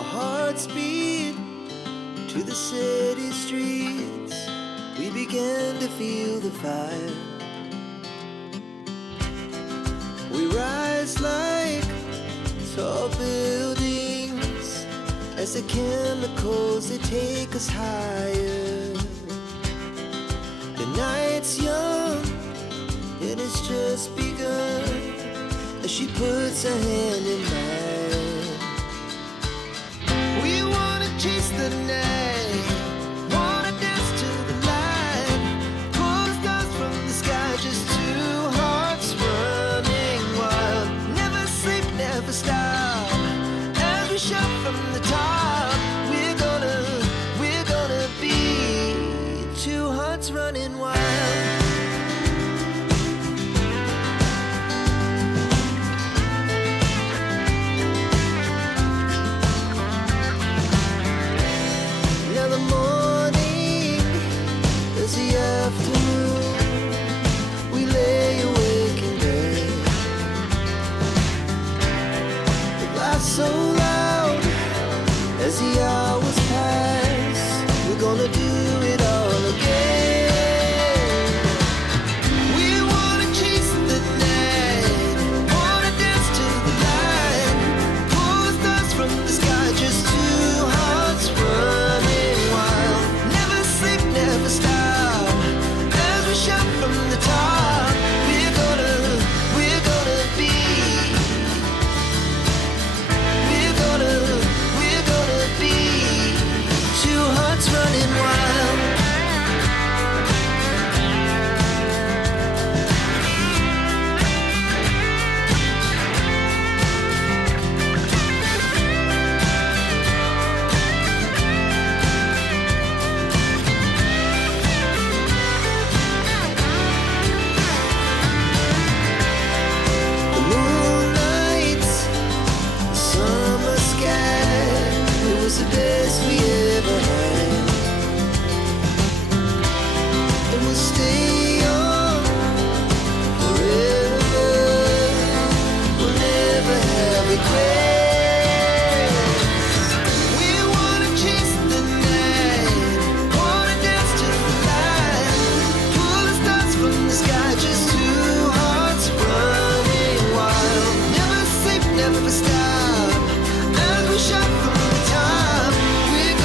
our hearts beat to the city streets. We began to feel the fire. We rise like tall buildings as the chemicals, they take us higher. The night's young and it's just begun as she puts her hand in mine. We wanna chase the night, wanna dance to the light, pull the stars from the sky, just two hearts running wild. Never sleep, never stop, as we shout from the top. We're gonna be two hearts running wild. So loud as the hours pass, we're gonna do it all again. We wanna chase the night, wanna dance to the light, pull the stars from the sky, just two hearts running wild. Never sleep, never stop, as we shout from the top. We're gonna be, we're gonna be two hearts running wild. The moonlight, the summer sky, it was the best we ever had. And we'll stay on forever, we'll never have regrets. We wanna chase the night, wanna dance to the light, pull the stars from the sky, just two hearts running wild. Never sleep, never stop, as we shout from the top. We're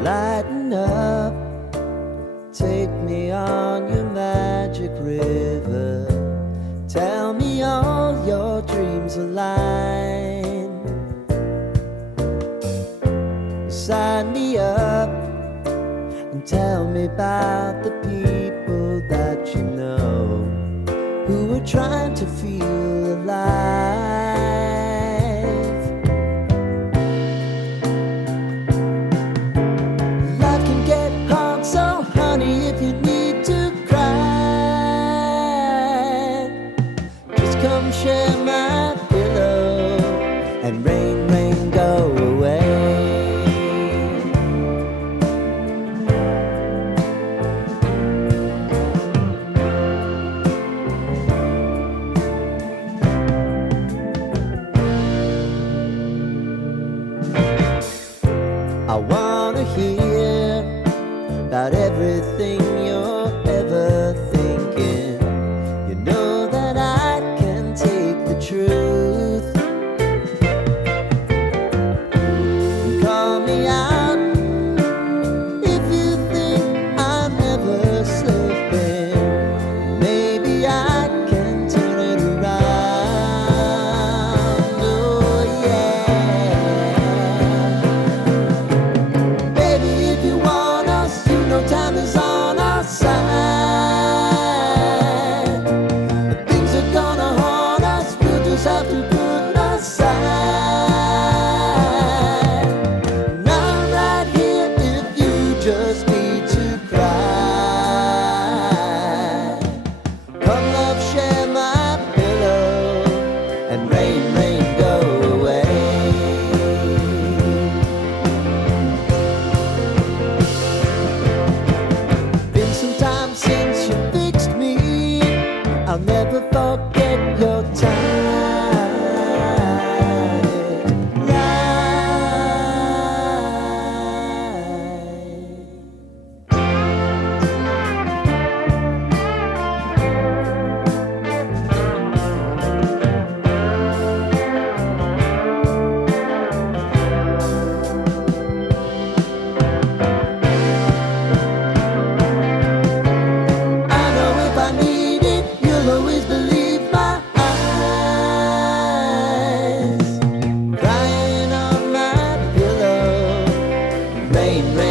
Lighten up, take me on your magic river. Tell me all your dreams align. Sign me up and tell me about the people that you know who are trying to feel alive. Life can get hard, so honey, if you need to cry, just come share my pillow and rain, rain, go away. I wanna hear about everything you're ever thinking. You know that I can take the truth. Call me out if you think I'm ever slipping. Maybe I can turn it around. Oh yeah. Baby, if you want us, you know time is on our side. Things are gonna haunt us, we'll just have to put aside. And I'm right here if you just need to cry. Come love, share my pillow and rain, rain, go away. Been some time since you fixed me. I'll never forget your time. I know if I need it, you'll always believe my eyes. Crying on my pillow, rain, rain.